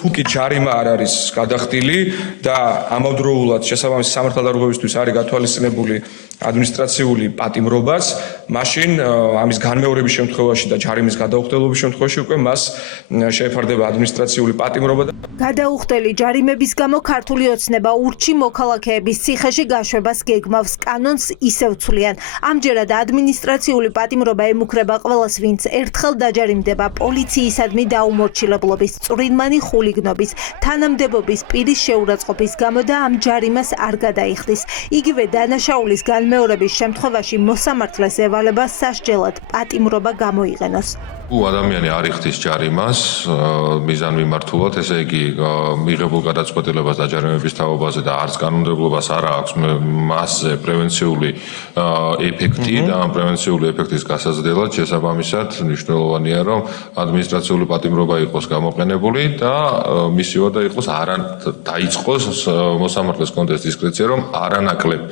თუკი ჯარიმა არ არის გადახდილი და ამავდროულად შესაბამისი სამართალდარღვევისთვის არის გათვალისწინებული ადმინისტრაციული პატიმრობაც, მაშინ ამის განმეორების შემთხვევაში და ჯარიმის გადაუხდელობის შემთხვევაში უკვე მას შეეფარდება ადმინისტრაციული პატიმრობა. გადაუხდელი ჯარიმების გამო ქართული ოცნება ურჩი მოქალაქეების ციხეში გაშვებას გეგმავს, კანონს ისევ ცვლიან. ამჯერად ადმინისტრაციული პატიმრობა ემუქრება ყველას, ვინც ერთხელ დაჯარიმდება პოლიციისადმი დაუმორჩილებლობის, წვრილმანი ხულიგნობის, თანამდებობის, პირის შეურაცხყოფის გამო და ამ ჯარიმას არ გადაიხდის. იგივე დანაშაულის განმეორების შემთხვევაში მოსამართლეს ევალება სასჯელად პატიმრობა გამოიყენოს. თუ ადამიანი არ იხდის ჯარიმას მიზანმიმართულად, ესე იგი მიღებულ გადაწყვეტილებას დაჯარიმების თაობაზე და არც კანონმდებლობას არ აქვს მასზე პრევენციული ეფექტი და ამ პრევენციული ეფექტის გასაზრდელად შესაბამისად მნიშვნელოვანია, რომ ადმინისტრაციული პატიმრობა იყოს გამოყენებული და მისი ვადა იყოს დაიწყოს მოსამართლეს კონდეს დისკრეცია, რომ არანაკლებ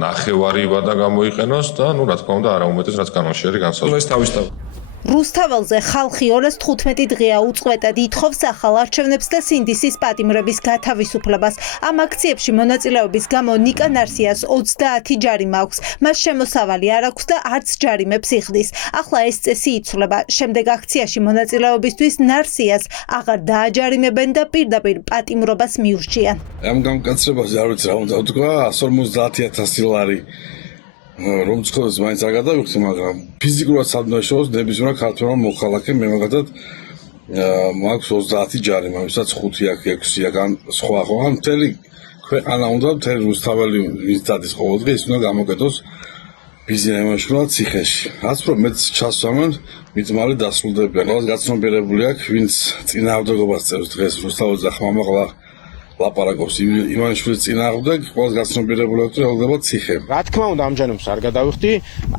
ნახევარი ვადა გამოიყენოს და რა თქმა უნდა არაუმეტეს რაც კანონში არის განსაზღვრული. რუსთაველზე ხალხი 215 დღეა უწყვეტად ითხოვს ახალ არჩევნებს და სინდისის პატიმრების გათავისუფლებას. ამ აქციებში მონაწილეობის გამო ნიკა ნარსიას 30 ჯარიმა აქვს. მას შემოსავალი არ აქვს და არც ჯარიმებს იხდის. ახლა ეს წესი იცვლება. შემდეგ აქციაში მონაწილეობისთვის ნარსიას აღარ დააჯარიმებენ და პირდაპირ პატიმრობას მიურჩიან. ამ გამკაცრებაზე არ ვიცი რა უნდა ვთქვა, 150,000 ლარი. რომ ცხოვრობს მაინც არ გადავიხსნი, მაგრამ ფიზიკურად სადმაშოოს ნებისმიერ ქართველმა მოქალაქემ მე მაგათად მაქვს 30 ჯარიმა, ვისაც 5 აქვს, 6 აქვს, ან სხვა ხო, ან მთელი ქვეყანა უნდა მთელი რუსთაველი ვინც დადის ყოველდღე ის უნდა გამოკეთოს ბიზნესმენად ციხეში. რაც რომ მეც ჩასვამენ, მით მალე დასრულდებიან. ყველას გაცნობიერებული აქვს, ვინც წინააღმდეგობას წერს დღეს რუსთაველზე ხმამაღლა ლაპარაკობს ივანიშვილის წინააღმდეგ, ყველას გაცნობიერებული აქვს, რომ ელოდება ციხე. რა თქმა უნდა, ამ ჯარიმს არ გადავიხდი,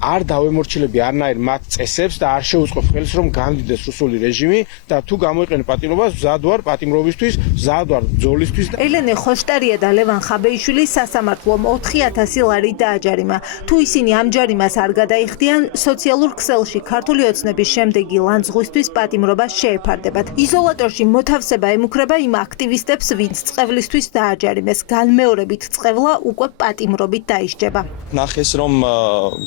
არ დავემორჩილები არნაირ მათ წესებს და არ შეუწყობ ხელს, რომ გამდიდეს რუსული რეჟიმი და თუ გამოიყენე პატიმრობას, მზად ვარ პატიმრობისთვის, მზად ვარ ბრძოლისთვის. ელენე ხოშტარია და ლევან ხაბეიშვილი სასამართლომ 4,000 ლარი დააჯარიმა. თუ ისინი ამ ჯარიმას არ გადაიხდიან, სოციალურ ქსელში ქართული ოცნების შემდეგი ლანძღვისთვის პატიმრობა შეეფარდებათ. იზოლატორში მოთავსება ემუქრება იმ აქტივისტებს, ვინც წყევლისთვის დააჯარიმეს. განმეორებით წყევლა უკვე პატიმრობით დაიშჯება. ნახეს რომ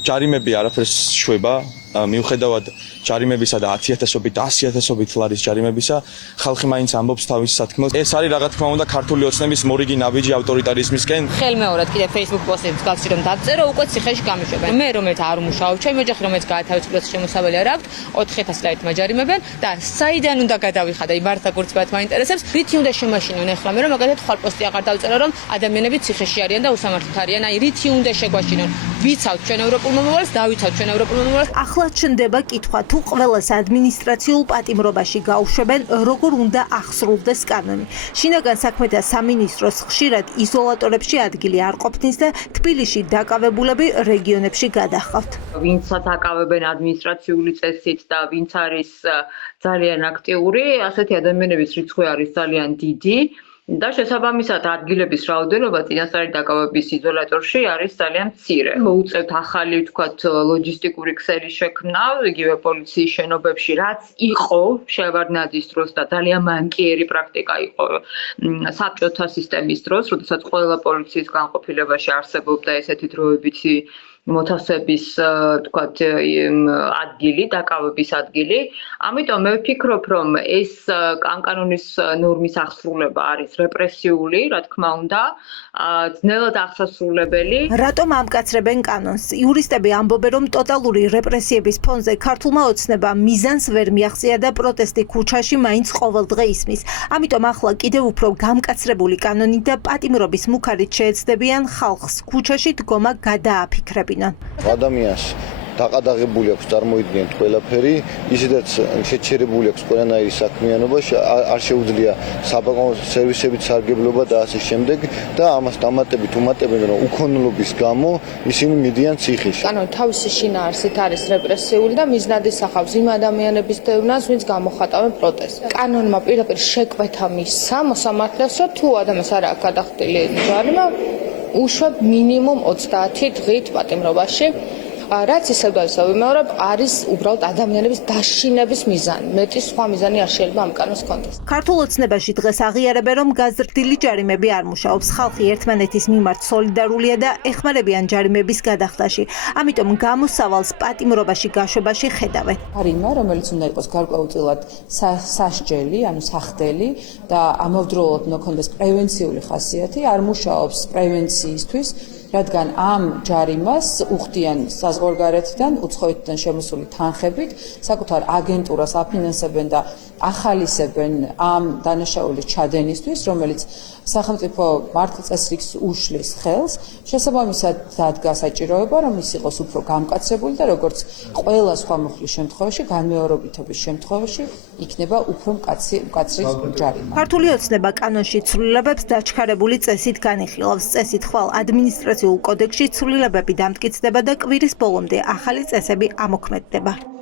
ჯარიმები არაფერს შვება, მიუხედავად ჯარიმებისა და 10,000-ობით, 100,000-ობით ლარის ჯარიმებისა, ხალხი მაინც ამბობს თავის სათქმელს. ეს არის რა თქმა უნდა ქართული ოცნების მორიგი ნაბიჯი ავტორიტარიზმისკენ. ხელმეორედ კიდე Facebook პოსტებს გასცი რომ დაწერო, უკვე ციხეში გამიშვებენ. მე რომელიც არ მუშაობ, ჩემი ოჯახი რომელიც გაათავისუფლეს შემოსავალი არ აქვს, 4,000 ლარით მაჯარიმებენ და საიდან უნდა გადავიხადე, მართლა გურცბად მაინტერესებს, რითი უნდა შემაშინონ ახლა მე რომ მაგალითად ხვალ პოსტი აღარ დავწერო რომ ადამიანები ციხეში არიან და უსამართლოდ არიან. აი რითი უნდა შეგვაშინონ. ვიცავთ ჩვენ ევროპულ მომავალს, დავიცავთ ჩვენ ევროპულ მომავალს. ახლა ჩნდება კითხვა, თუ ყველას ადმინისტრაციულ პატიმრობაში გაუშვებენ, როგორ უნდა ახსრულდეს კანონი. შინაგან საქმეთა სამინისტროს ხშირად იზოლატორებში ადგილი არ ყოფნის და თბილისში დაკავებულები რეგიონებში გადაჰყავთ. ვინცაც აკავებენ ადმინისტრაციული წესით და ვინც არის ძალიან აქტიური, ასეთი ადამიანების რიცხვი არის ძალიან დიდი. და შესაბამისად ადგილების რაოდენობა წინასწარი დაკავების იზოლატორში არის ძალიან მცირე. მოუწევთ ახალი ვთქვათ ლოჯისტიკური ქსელის შექმნა, იგივე პოლიციის შენობებში, რაც იყო შევარდნაძის დროს და ძალიან მანკიერი პრაქტიკა იყო საბჭოთა სისტემის დროს, როდესაც ყველა პოლიციის განყოფილებაში არსებობდა ესეთი დროებითი მოთავსების ვთქვათ ადგილი, დაკავების ადგილი. ამიტომ მე ვფიქრობ, რომ ეს კანონის ნორმის აღსრულება არის რეპრესიული, რა თქმა უნდა, ძნელად აღსასრულებელი. რატომ ამკაცრებენ კანონს? იურისტები ამბობენ, რომ ტოტალური რეპრესიების ფონზე ქართულმა ოცნებამ მიზანს ვერ მიაღწია და პროტესტი ქუჩაში მაინც ყოველდღე ისმის. ამიტომ ახლა კიდევ უფრო გამკაცრებული კანონი და პატიმრობის მუქარით შეეცდებიან ხალხს ქუჩაში დგომა გადააფიქრებინონ. ადამიანს დაყადაღებული აქვს წარმოიდგინეთ ყველაფერი, ისედაც შეჩერებული აქვს ყველანაირი საქმიანობა, არ შეუძლია საბანკო სერვისებით სარგებლობა და ასე შემდეგ და ამას დამატებით უმატებენ რომ უქონლობის გამო ისინი მიდიან ციხეში. ანუ თავისი შინაარსით არის რეპრესიული და მიზნად ისახავს იმ ადამიანების დევნას, ვინც გამოხატავენ პროტესტს. კანონმა პირდაპირ შეკვეთა მისცა მოსამართლეს, რომ თუ ადამიანს არ აქვს გადახდილი ჯარიმა, უშვებ მინიმუმ 30 დღით პატიმრობაში. რაც ისევ და ისევ ვიმეორებ, არის უბრალოდ ადამიანების დაშინების მიზანი. მეტი სხვა მიზანი არ შეიძლება ამ კანონს ჰქონდეს. ქართულ ოცნებაში დღეს აღიარებენ, რომ გაზრდილი ჯარიმები არ მუშაობს. ხალხი ერთმანეთის მიმართ სოლიდარულია და ეხმარებიან ჯარიმების გადახდაში. ამიტომ გამოსავალს პატიმრობაში გაშვებაში ხედავენ. არიმა, რომელიც უნდა იყოს გარკვეულწილად სასჯელი, ანუ სახდელი და ამავდროულად უნდა ქონდეს პრევენციული ხასიათი, არ მუშაობს პრევენციისთვის, რადგან ამ ჯარიმას უხდიან საზღვარგარეთიდან, უცხოეთიდან შემოსული თანხებით, საკუთარ აგენტურას აფინანსებენ და ახალისებენ ამ დანაშაულის ჩადენისთვის, რომელიც სახელმწიფო მართლწესრიგს უშლის ხელს, შესაბამისად დადგა საჭიროება, რომ ის იყოს უფრო გამკაცებული და როგორც ყველა სხვა მუხლის შემთხვევაში, განმეორებითობის შემთხვევაში იქნება უფრო მკაცრი ჯარიმა. ქართული ოცნება კანონში ცვლილებებს დაჩქარებული წესით განიხილავს. წესით ხვალ ადმინისტრაციულ კოდექსში ცვლილებები დამტკიცდება და კვირის ბოლომდე ახალი წესები ამოქმედდება.